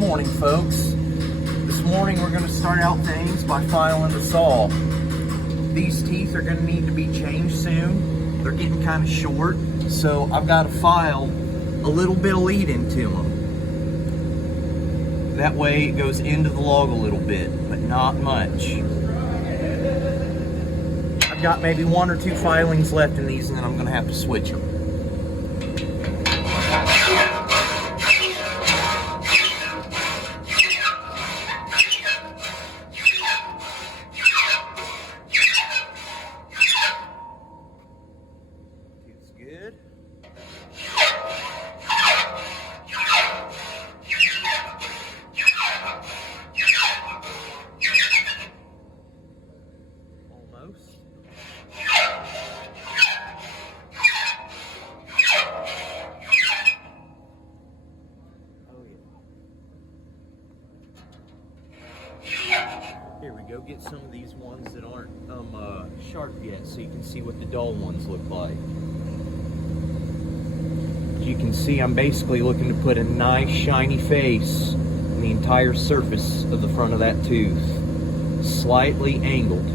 morning, folks. This morning we're going to start out things by filing the saw. These teeth are going to need to be changed soon. They're getting kind of short, so I've got to file a little bit of lead into them. That way it goes into the log a little bit, but not much. I've got maybe 1 or 2 filings left in these, and then I'm going to have to switch them. Good. Almost. Oh yeah. Here we go. Get some of these ones that aren't sharp yet, so you can see what the dull ones look like. You can see I'm basically looking to put a nice shiny face in the entire surface of the front of that tooth, slightly angled.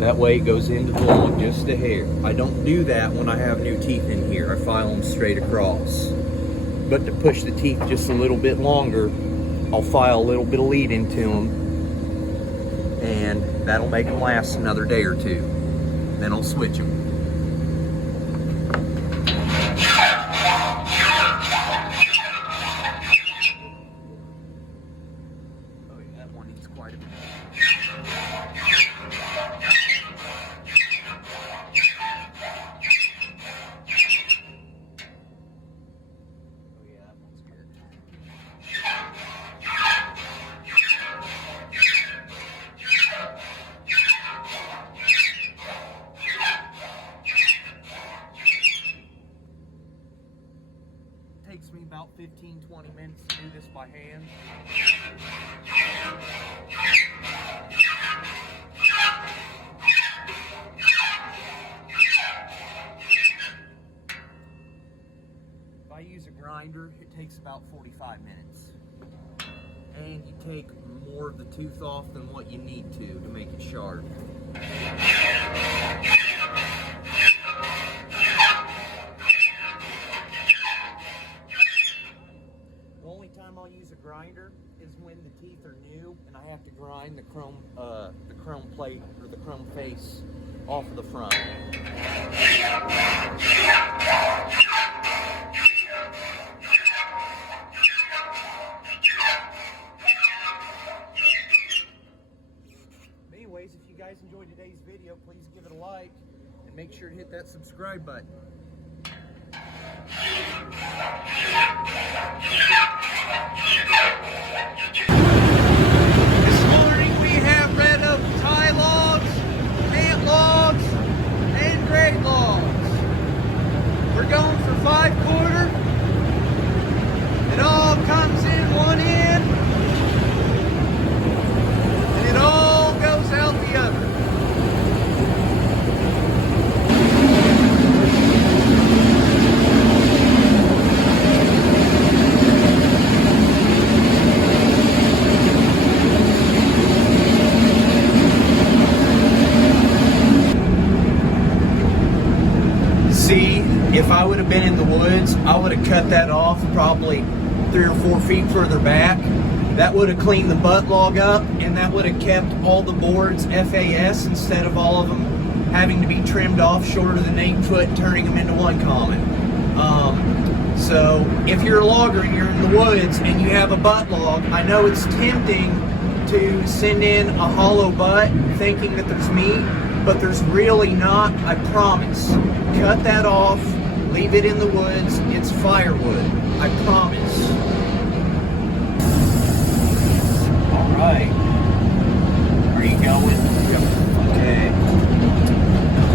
That way it goes into the log just a hair. I don't do that when I have new teeth in here. I file them straight across. But to push the teeth just a little bit longer, I'll file a little bit of lead into them, and that'll make them last another day or two. Then I'll switch them. Takes me about 15-20 minutes to do this by hand. If I use a grinder, it takes about 45 minutes. And you take more of the tooth off than what you need to make it sharp. I'll use a grinder is when the teeth are new and I have to grind the chrome plate or the chrome face off of the front. Anyways, if you guys enjoyed today's video, please give it a like and make sure to hit that subscribe button. This morning we have red oak tie logs, ant logs, and grade logs. We're going for 5/4. It all comes in one end, and it all goes out the other. See, if I would have been in the woods, I would have cut that off probably 3 or 4 feet further back. That would have cleaned the butt log up, and that would have kept all the boards FAS instead of all of them having to be trimmed off shorter than 8 foot and turning them into 1 common. So if you're a logger and you're in the woods and you have a butt log, I know it's tempting to send in a hollow butt thinking that there's meat, but there's really not, I promise. Cut that off, leave it in the woods, it's firewood, I promise. All right, are you going? Yep. Okay.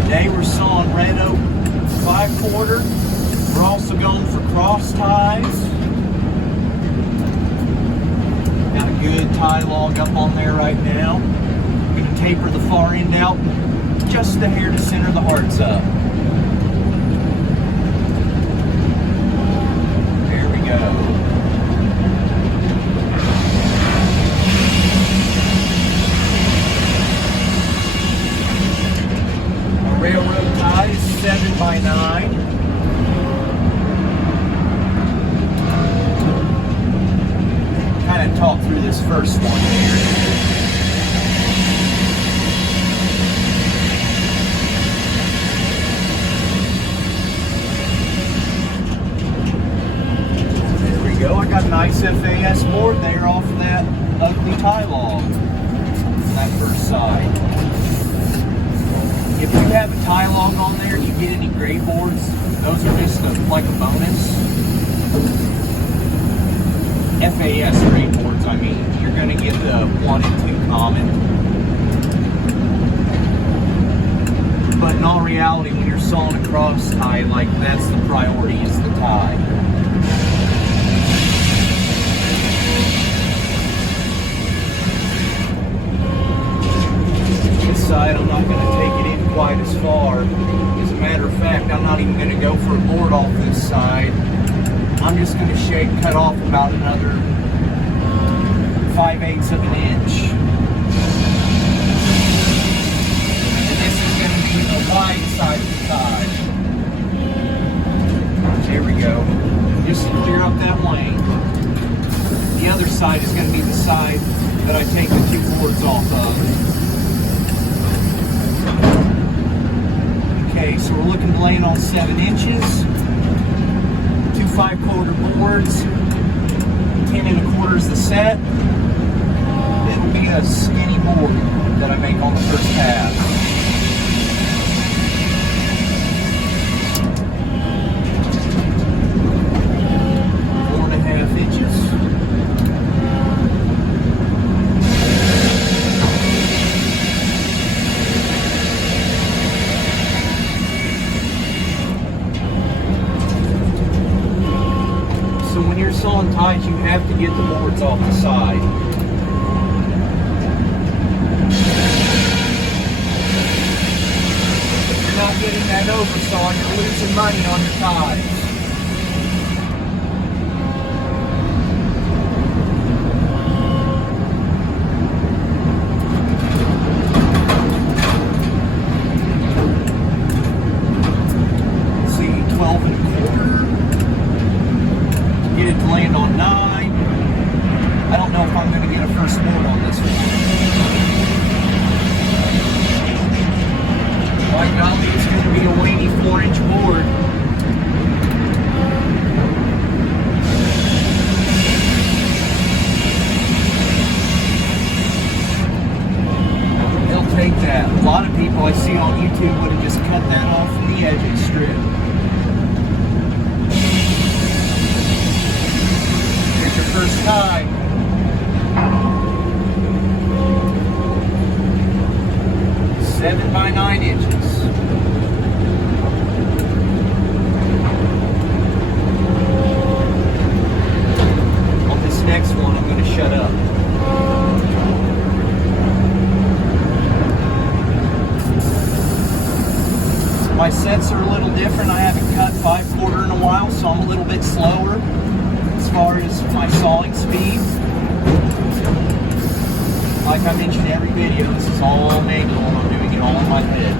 Today we're sawing red oak 5/4. We're also going for cross ties. Got a good tie log up on there right now. I'm going to taper the far end out just a hair to center the hearts up. There we go. first one here. Go. I got a nice FAS board there off of that ugly tie log on that first side. If you have a tie log on there and you get any gray boards, those are just like a bonus. FAS gray boards, I mean. You're going to get the 1 and 2 common. But in all reality, when you're sawing a cross tie, like that's the priority, is the tie. Side, I'm not going to take it in quite as far. As a matter of fact, I'm not even going to go for a board off this side. I'm just going to cut off about another 5/8 of an inch. And this is going to be the wide side of the tie. There we go. Just to clear up that lane. The other side is going to be the side that I take the 2 boards off of. Okay, so we're looking to lane on 7 inches, 2 5/4 boards, 10 1/4 is the set. It'll be a skinny board that I make on the first pass. 4.5 inches. Sawing ties, you have to get the boards off the side. If you're not getting that oversaw, you're losing money on your ties. Let's see, 12 1/4. Get it to land on 9. I don't know if I'm going to get a first board on this one. By golly, it's going to be a weighty 4-inch board. They'll take that. A lot of people I see on YouTube would have just cut that off from the edging strip. First tie. Seven by 9 inches. On this next one, I'm going to shut up. My sets are a little different. I haven't cut 5/4 in a while, so I'm a little bit slower as far as my sawing speed. Like I mentioned in every video, this is all manual and I'm doing it all in my head.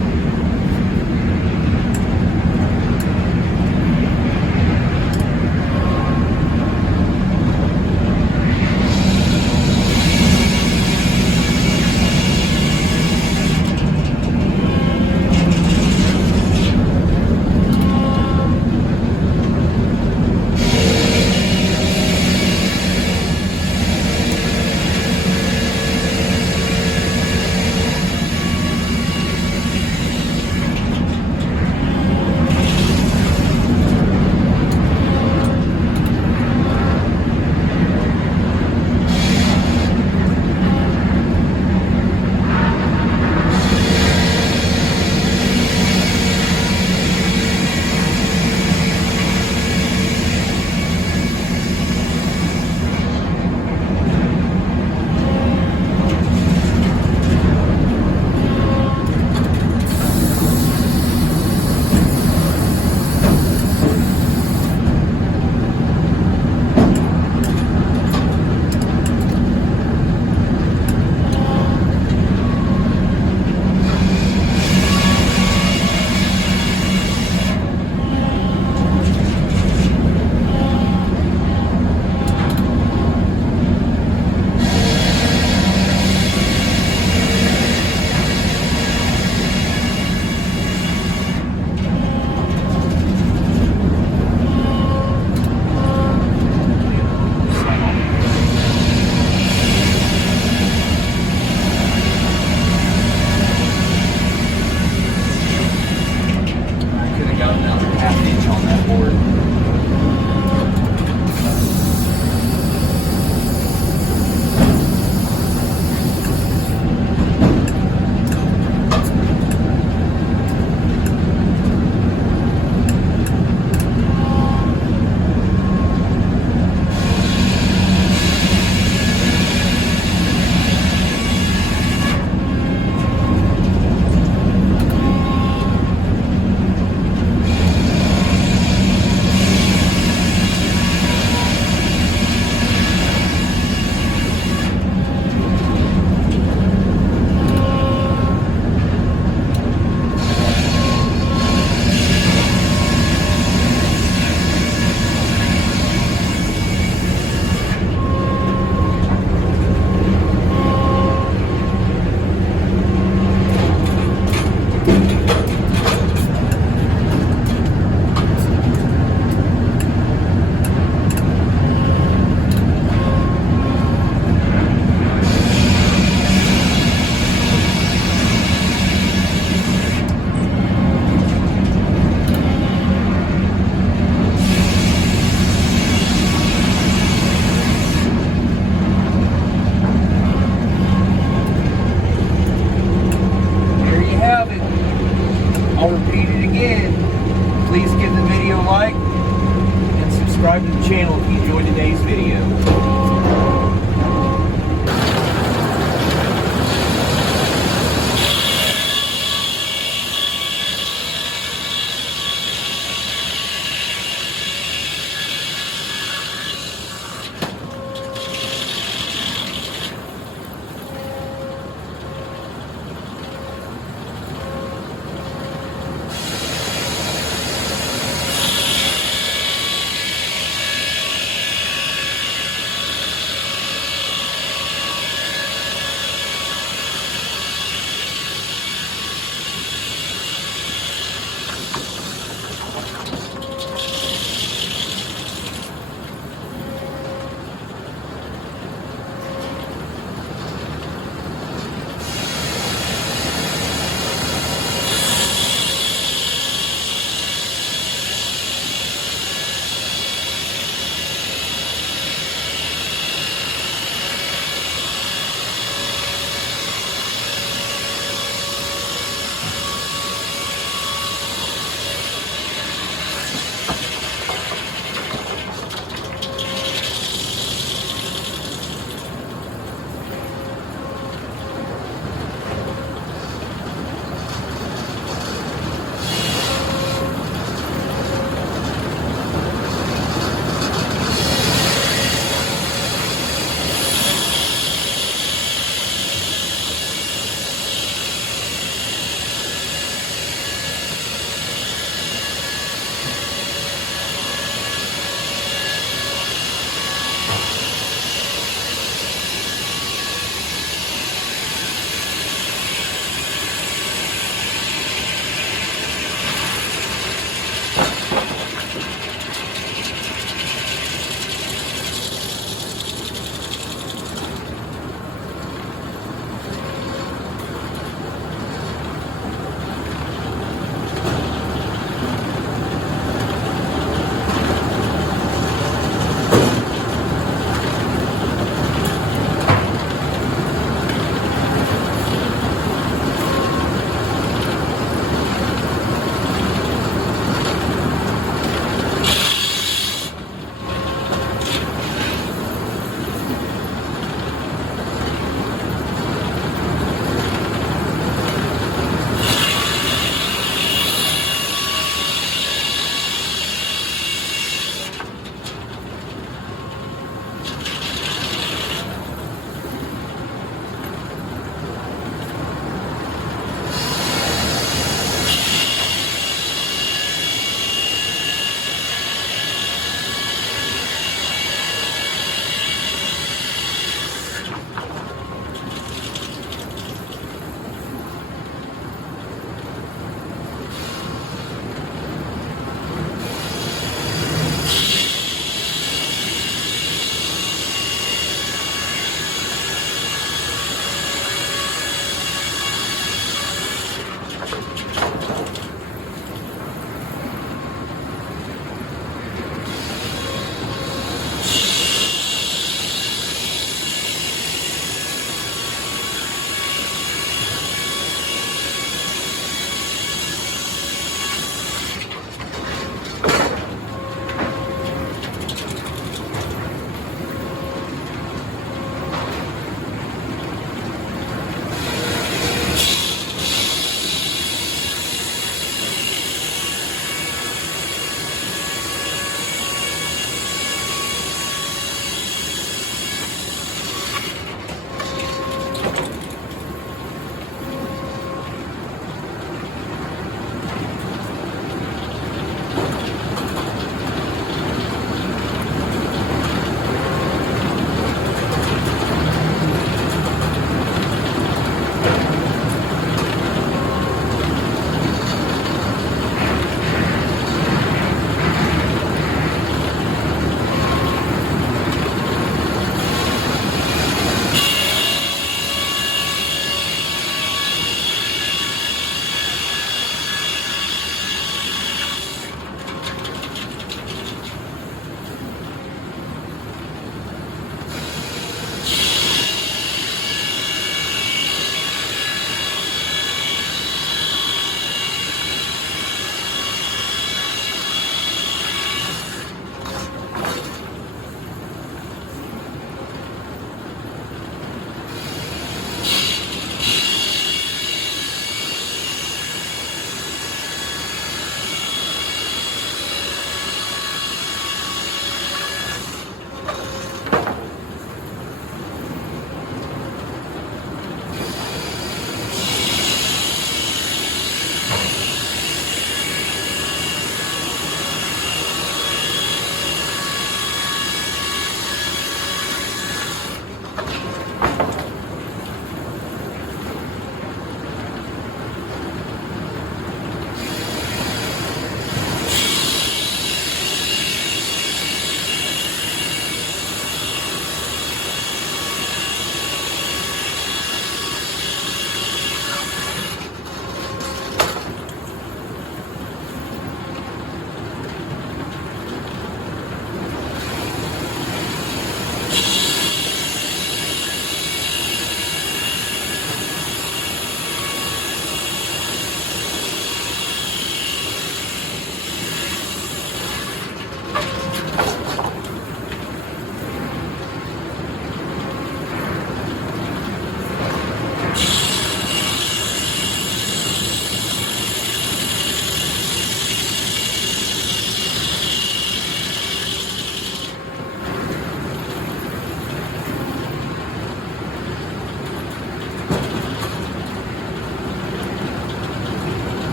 subscribe to the channel if you enjoyed today's video.